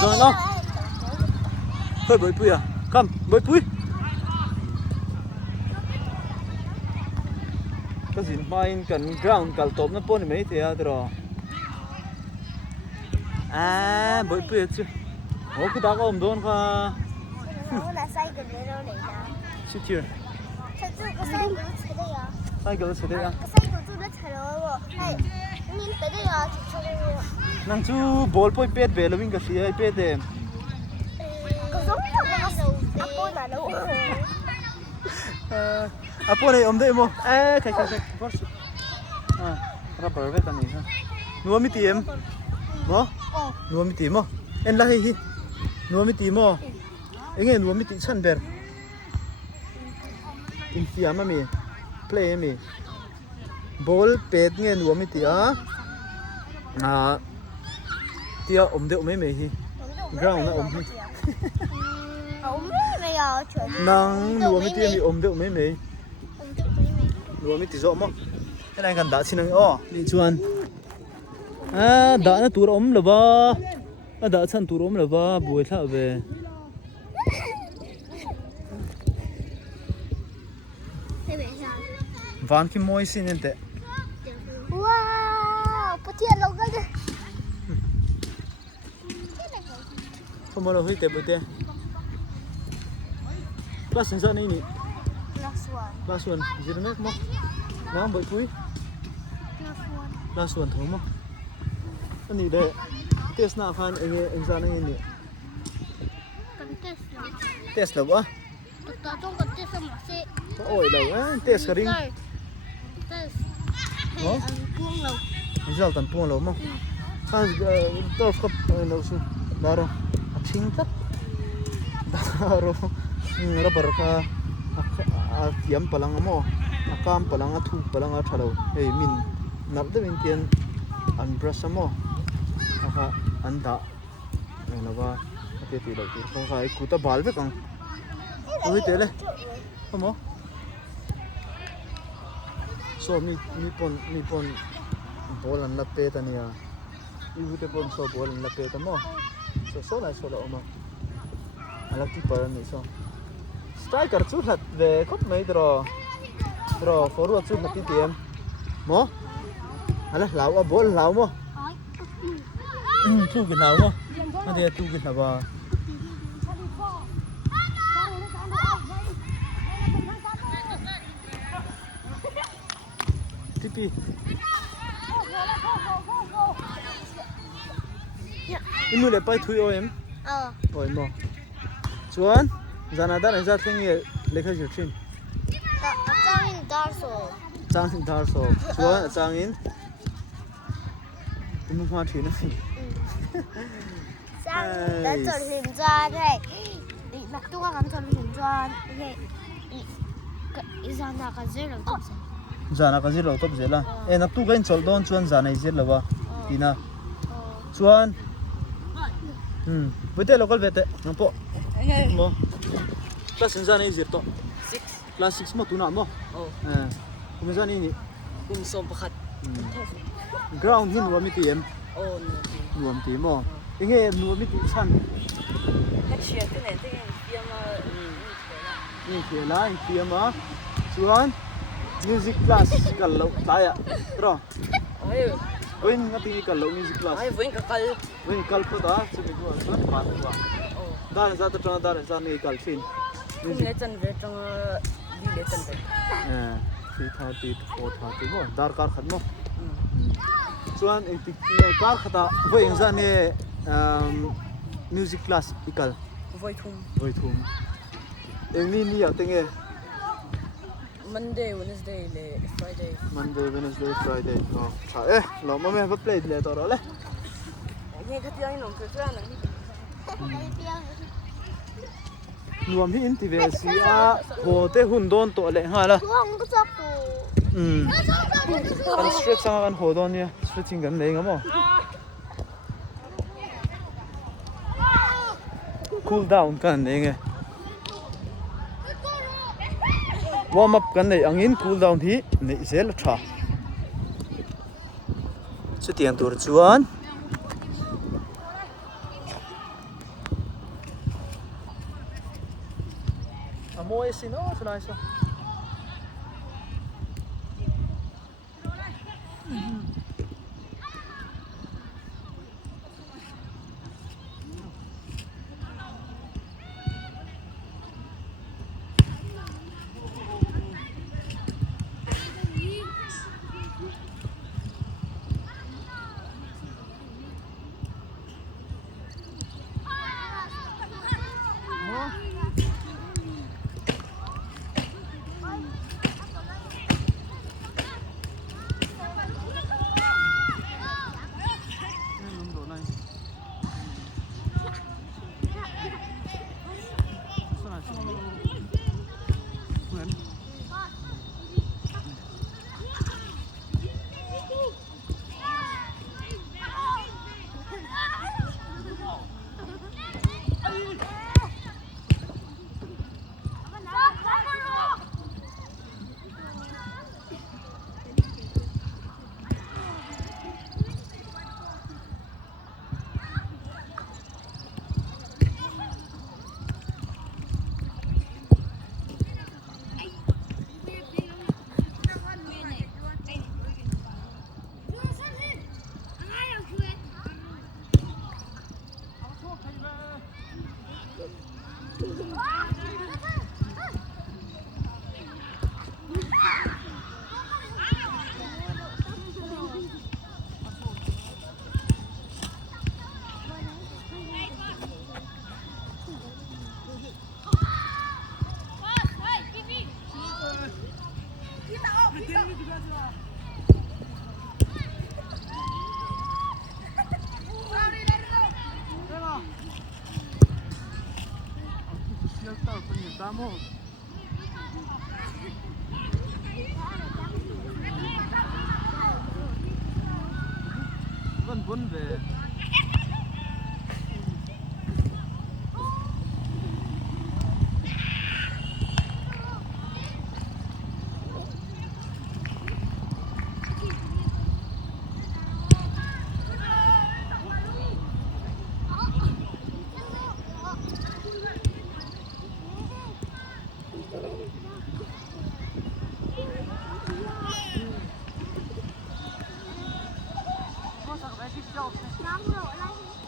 Rồi nó thôi bơi pui à come bơi pui cái gì mai cần ground cần tôm nó pôn mấy thì rồi à bơi pui chứ ủa cái đó có ôm đón qua sit here 사이클 세대야 nang chu ball poi pet ve loving ka sia pet de apo nei om de mo kai force rubber ve kan ni ha nuo mi tiem mo nuo mi tiem mo en la hi nuo mi tiem mo enge nuo mi ti chan ber in fiam ma mi play mi ball pet nge nuo mi ti a tia om de me hi ground na om hi nang nuo mi ti mi om de me nuo mi ti zo mo cái này cần đã xin anh ô đi chuan đã nó tụt ốm rồi ba đã chân tụt ốm rồi ba buổi thợ về van cái môi xin anh tệ wow bắt tiền lâu cái không bao lâu hết tệ bữa tệ plus sinh ra này nhỉ plus one gì đó mất nó bơi cuối last one thôi mà anh đi đây test nào phan anh ra này nhỉ test là bao ôi đâu á test cái ring nó result tan puang lo mo ha to khop lo su daro thing tat daro rubber ka tiam palang mo akam palang thu palang thalo ei min nap de min tian an brush mo aka an da na ba te ti lo ti ko khai ku ta bal ve kang oi te le mo so mi pon ball an la pe ta nia i te pon so ball an la pe ta mo so la so la mo ala ti par ni so striker chu hlat ve khop mai draw forward chu hlat ti tiam mo ala lau a ball lau mo tu cái lau mo ade tu cái na ba tipi inu le pai thui em oi mo chuan zana dar an za thing ye lekha ju thin changin dar so chuan changin inu ma thi na sang đã chọn hình choan này đi mặc tu các chọn hình choan này zana ka zero top zana ka zero top zela e nak tu gain chol don chuan zana zela lawa tina chuan bete local bete nampo mo class zana izir to 6 class 6 mo tuna mo kum zani ni kum som pakhat ground hin wa mi tiem nuam ti mo inge nuam mi ti san ka chia te ne te fiama ni khela in fiama chuan music class kal lo taya ro ai oin ngati kal lo music class ai voin ka kal oin kal po da chumi ko chuan pa wa dan za ta dan za ni kal fin kum le chan ve tang di le chan ve 330 to 430 mo dar kar khat mo chuan e ti kar khata voi eng za ne music class ikal voi thum eng ni ya tenge Monday Wednesday le Friday Monday Wednesday Friday oh cha lo ma me va play le to ro le nghe cái tiếng nồng cười ra này nuam hi in ti ve si a ho te hun don to le ha la kan stretch sang kan ho don ya stretching kan le ngamo cool down kan le nge warm up kan nei angin cool down hi nei zel tha chu tiang tur chuan 왜 신어 슬라이서 Estamos. Vẫn vẫn về. 나무로 올라가시.